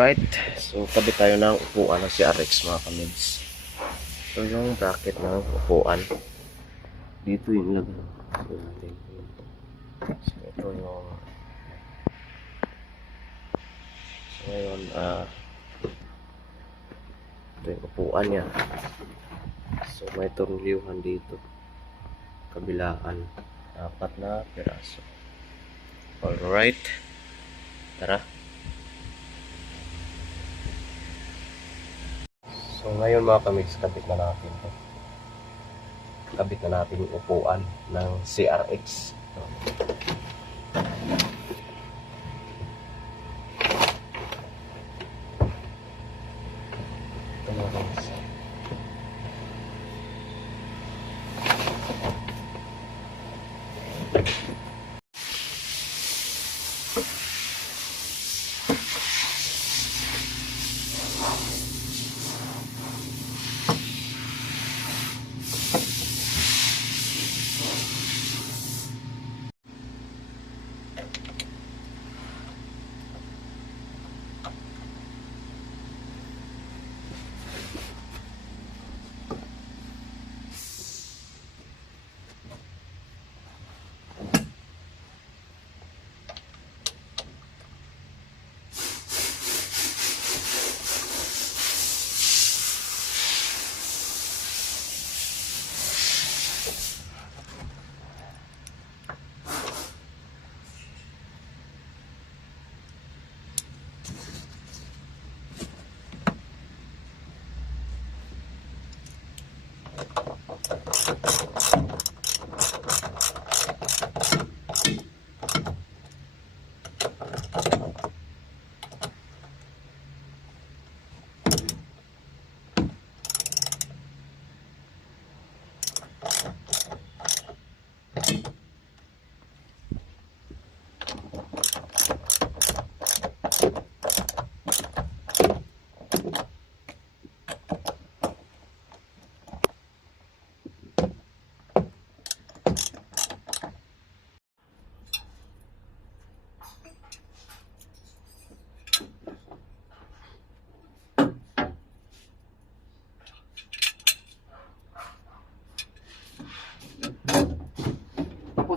Alright, so tabi tayo ng upuan ng CRX mga kamids. Ito yung bracket ng upuan. Dito yung ilagay natin. So ito yung So ngayon, ah ito yung upuan niya. So may tornilyuhan dito. Kabilaan. Apat na piraso. Alright. Tara. So ngayon mga kamigs, kabit na natin to. Kabit na natin yung upuan ng CRX. Ito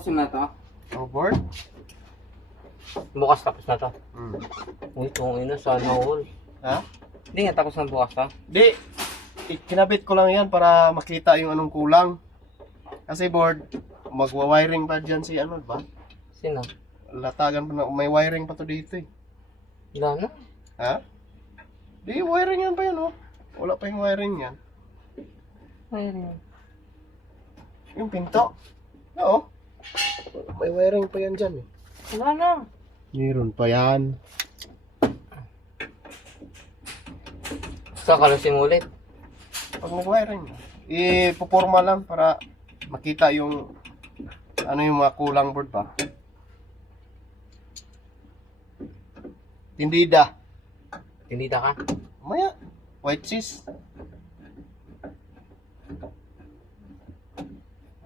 Tapusin na to. Overboard? Bukas tapos na to. Hmm. Uy, kung ina, sana all. Ha? Hindi nga tapos na bukas to. Di, kinabit ko lang yan para makita yung anong kulang. Kasi board, magwa-wiring pa dyan si ano ba? Sino? Latagan pa na, may wiring pa to dito eh. Wala na. Ha? Di, wiring yan pa yan oh. Wala pa yung wiring yan. Ayun. Yung pinto. Oo. May wiring pa yan dyan eh. Wala na. Meron pa yan. Sa kalusin ulit. Pag mag-wiring, ipuporma lang para makita yung ano yung mga kulang board pa. Tindida. Tinita ka. Maya. White cheese.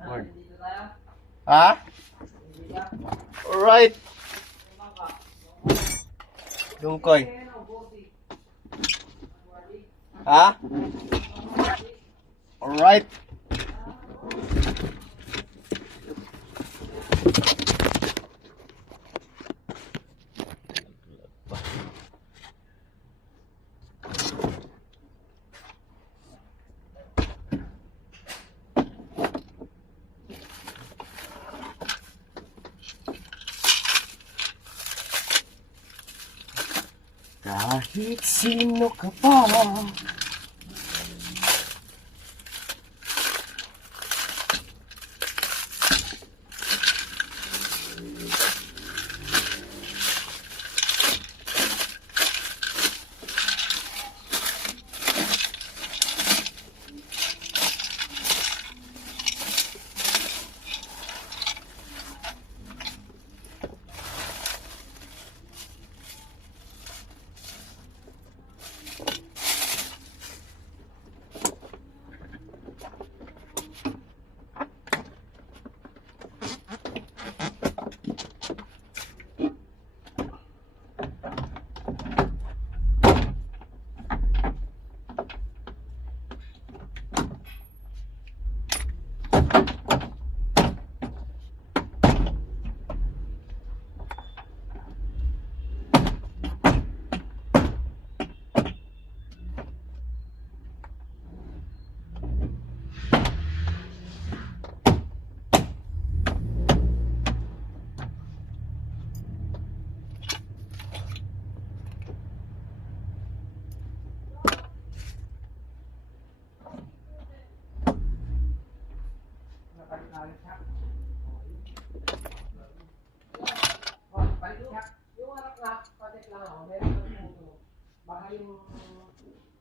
Board. Ha? Alright. Dungkoy. Ha? Alright. Sino ka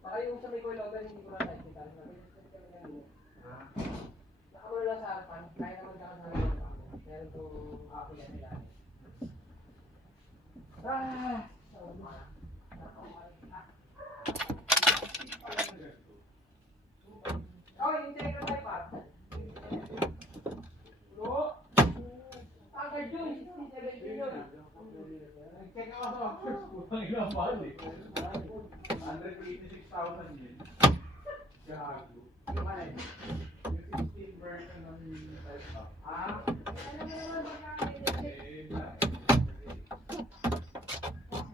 Baka yung sa may Corlogan, hindi ko na nakikita. Nakamula sa harapan, kaya naman ka na naman ako. Meron ko ako yan nila. Ah! Oh, hindi ka na ipat. Bro, ang kadyo, hindi ka na ipat. Nag-check sa mga first ko. 1,000 yen. Gago. Yung ano yun? Yung 15 version ng type up. Ah? Ano mo naman ba namin? Eh,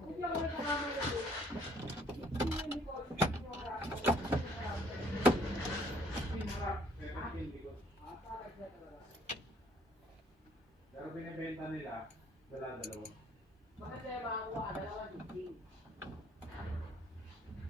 Hindi ako nakakamala ko. Pero binibenta nila, dala-dalawa. Bakit kaya mga kuha, dalawa-dalawa?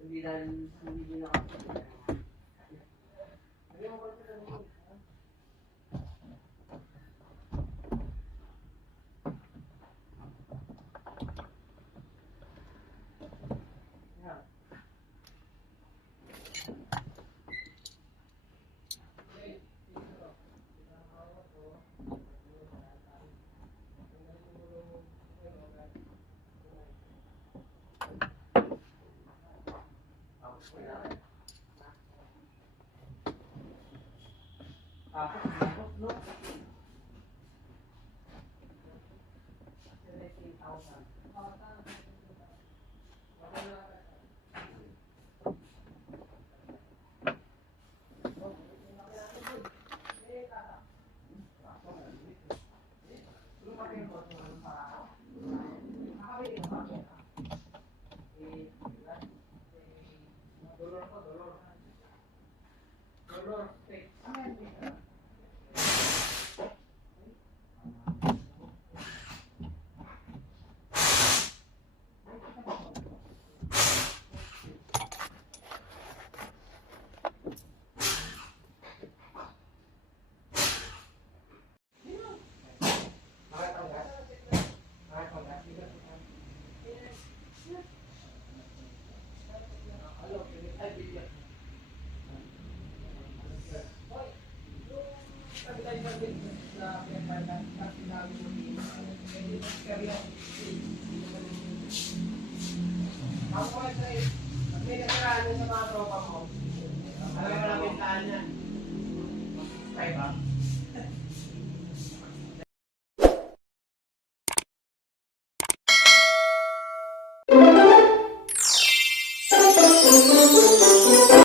Gracias. Ako ko say, pag may nakaraano sa mga tropa mo, alam mo lang yung taan yan. Five ba?